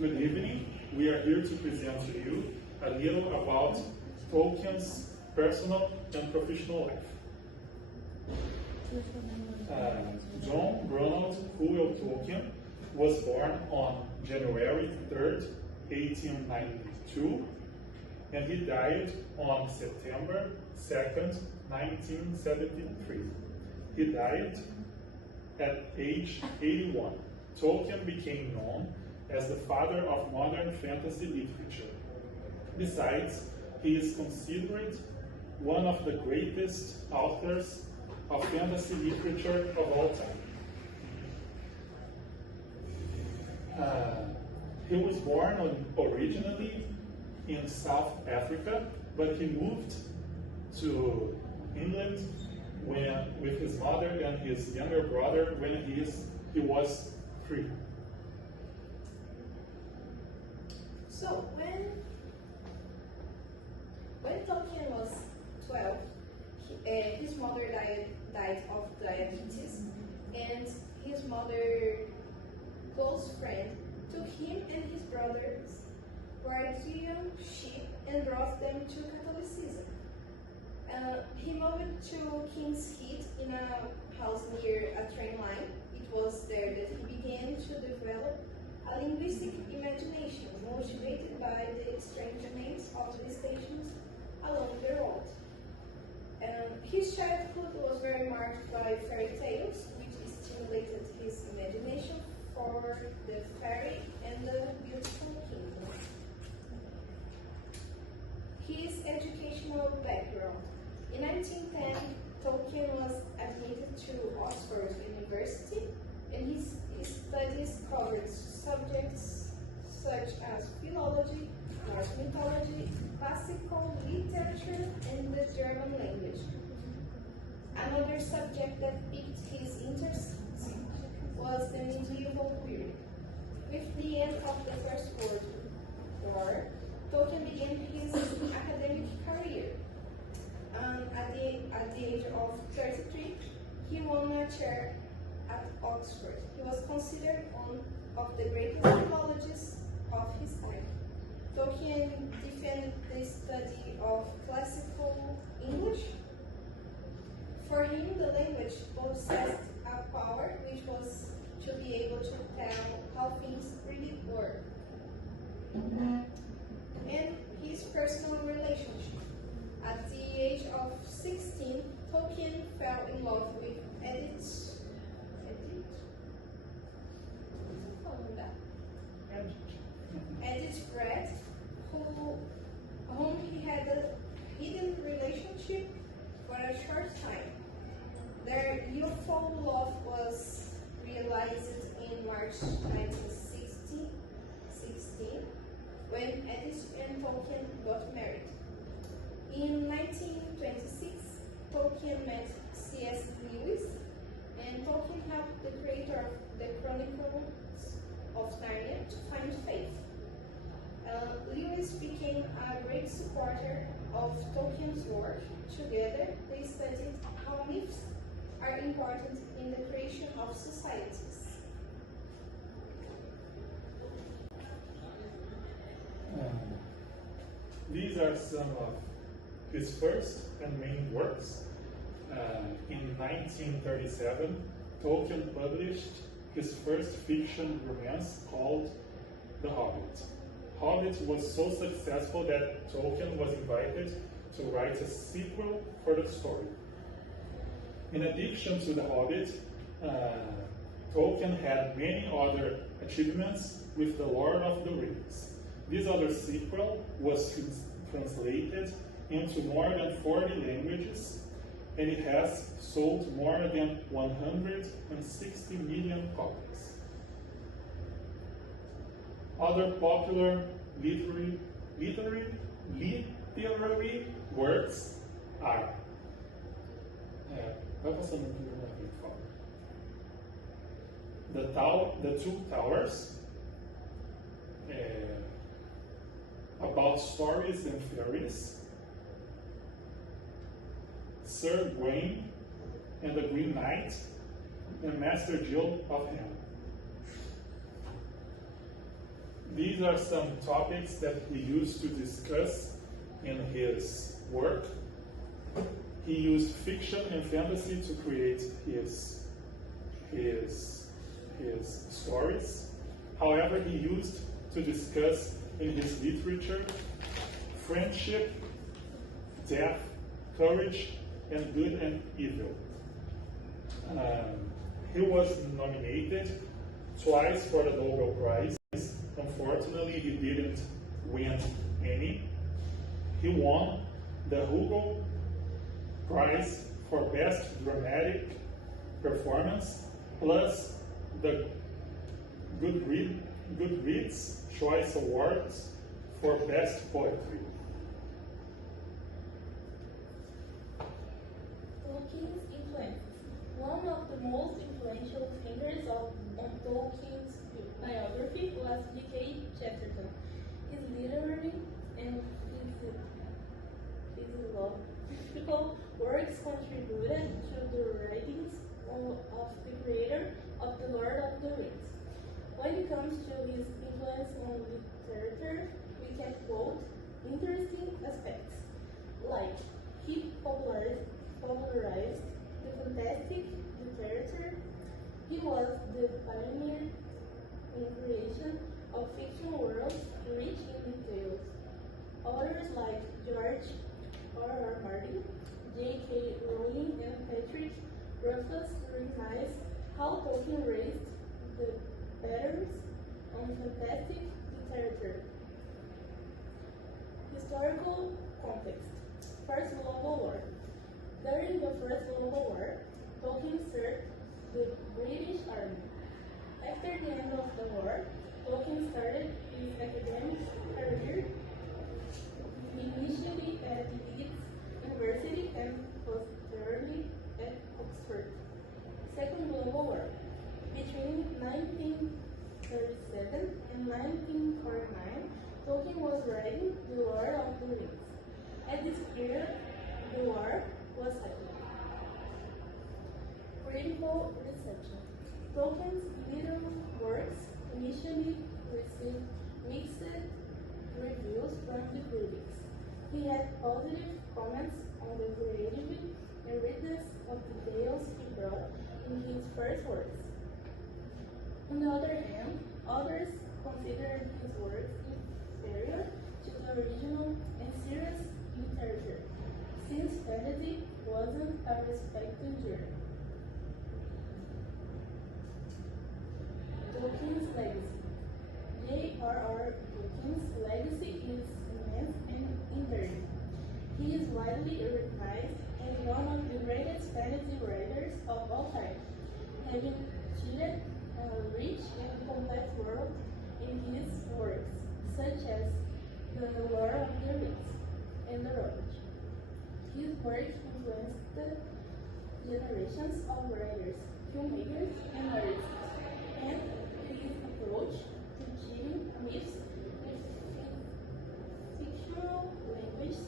Good evening. We are here to present to you a little about Tolkien's personal and professional life. John Ronald Reuel Tolkien was born on January 3rd, 1892, and he died on September 2nd, 1973. He died at age 81. Tolkien became known as the father of modern fantasy literature. Besides, he is considered one of the greatest authors of fantasy literature of all time. He was born originally in South Africa, but he moved to England with his mother and his younger brother when he was 3. So when Tolkien was 12, his mother died of diabetes, and his mother's close friend took him and his brothers Guardian sheep and brought them to Catholicism. He moved to King's Heath in a house near a train line. It was there that he began to develop a linguistic imagination motivated by the strange names of the stations along the road. His childhood was very marked by fairy tales, which stimulated his imagination for the fairy and the beautiful kingdom. His educational background. In 1910, Tolkien was admitted to Oxford University, and his studies covered subjects such as philology, Norse mythology, classical literature, and the German language. Another subject that piqued his interest was the medieval period. With the end of the First World War, Tolkien began his academic career. At the age of 33, he won a chair at Oxford. He was considered one of the greatest philologists of his time. Tolkien defended the study of classical English. For him, the language possessed a power which was to be able to tell how things really were. And his personal relationship. At the age of 16, Tolkien fell in love with Edith Brett, whom he had a hidden relationship for a short time. Their youthful love was realized in March 1916, when Edith and Tolkien got married. In 1926, Tolkien met C.S. Lewis, and Tolkien helped the creator of the Chronicles of Narnia to find faith. Lewis became a great supporter of Tolkien's work. Together, they studied how myths are important in the creation of societies. These are some of his first and main works. In 1937, Tolkien published his first fiction romance called The Hobbit. Hobbit was so successful that Tolkien was invited to write a sequel for the story. In addition to The Hobbit, Tolkien had many other achievements with The Lord of the Rings. This other sequel was translated into more than 40 languages, and it has sold more than 160 million copies. Other popular literary works are The Two Towers, about stories and fairies, Sir Gawain and the Green Knight, and Master Jill of Ham. these are some topics that he used to discuss in his work. He used fiction and fantasy to create his stories. However, he used to discuss in his literature friendship, death, courage, and good and evil. He was nominated twice for the Nobel Prize. Unfortunately, he didn't win any. He won the Hugo Prize for Best Dramatic Performance, plus the Goodreads Choice Awards for Best Poetry. Tolkien's influence. One of the most influential thinkers on Tolkien's biography was G.K. Chesterton. His literary and philosophical works contributed to the writings of the creator of The Lord of the Rings. When it comes to his influence on literature, we can quote interesting aspects, like he popularized the fantastic literature. He was the pioneer in creation of fiction worlds rich in details. Authors like George R.R. Martin, J.K. Rowling, and Patrick Rothfuss recognize how Tolkien raised the patterns on fantastic literature. Historical context. First Global War. During the First Global War, Tolkien served the British Army. After the end of the war, Tolkien started his academic career initially at Leeds University and posteriorly at Oxford. Second Global War. Between 1937 and 1949, Tolkien was writing The Lord of the Rings. At this period, the war was happening. Critical reception. Tolkien's little works initially received mixed reviews from the critics. He had positive comments on the creativity and richness of details he brought in his first works. On the other hand, others considered his works inferior to the original and serious literature, since fantasy wasn't a respected genre. Tolkien's legacy. J.R.R. Tolkien's legacy is immense and enduring. He is widely recognized as one of the greatest fantasy writers of all time, having created a rich and complex world in his works, such as The Lord of the Rings and The Hobbit. His work influenced generations of writers, filmmakers, and artists, and his approach to achieving myths with fictional language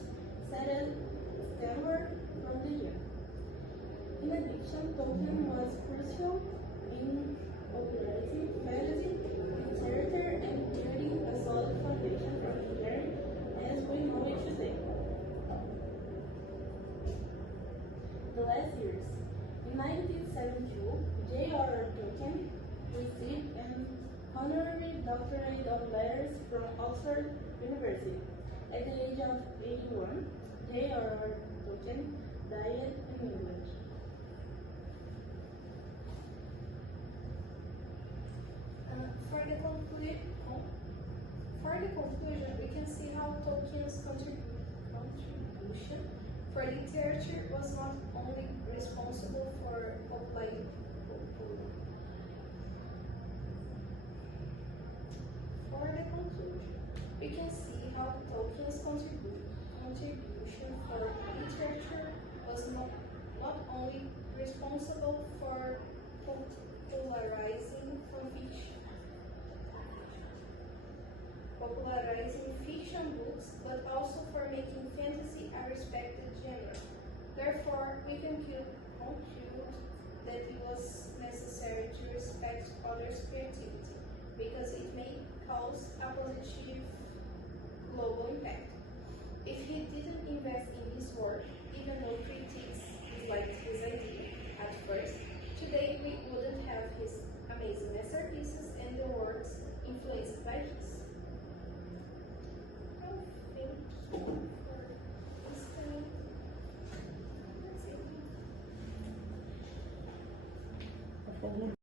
set a standard from the genre. In addition, Tolkien was crucial in popularizing fantasy literature and building a solid foundation for the genre as we know it today. The last years. In 1972, J.R.R. Tolkien received an honorary doctorate of letters from Oxford University. At the age of 81, J.R.R. Tolkien died in England. For the conclusion, we can see how Tolkien's contribution for literature was not only responsible for For the conclusion, we can see how Tolkien's contribution for literature was not only responsible for popularizing fiction books, but also for making fantasy a respected genre. Therefore, we can conclude that it was necessary to respect others' creativity, because it may cause a positive global impact. If he didn't invest in his work, even though critics disliked his idea at first, today we wouldn't have his amazing masterpieces and the works influenced by his. Well, thank you for this time. That's it. Por favor.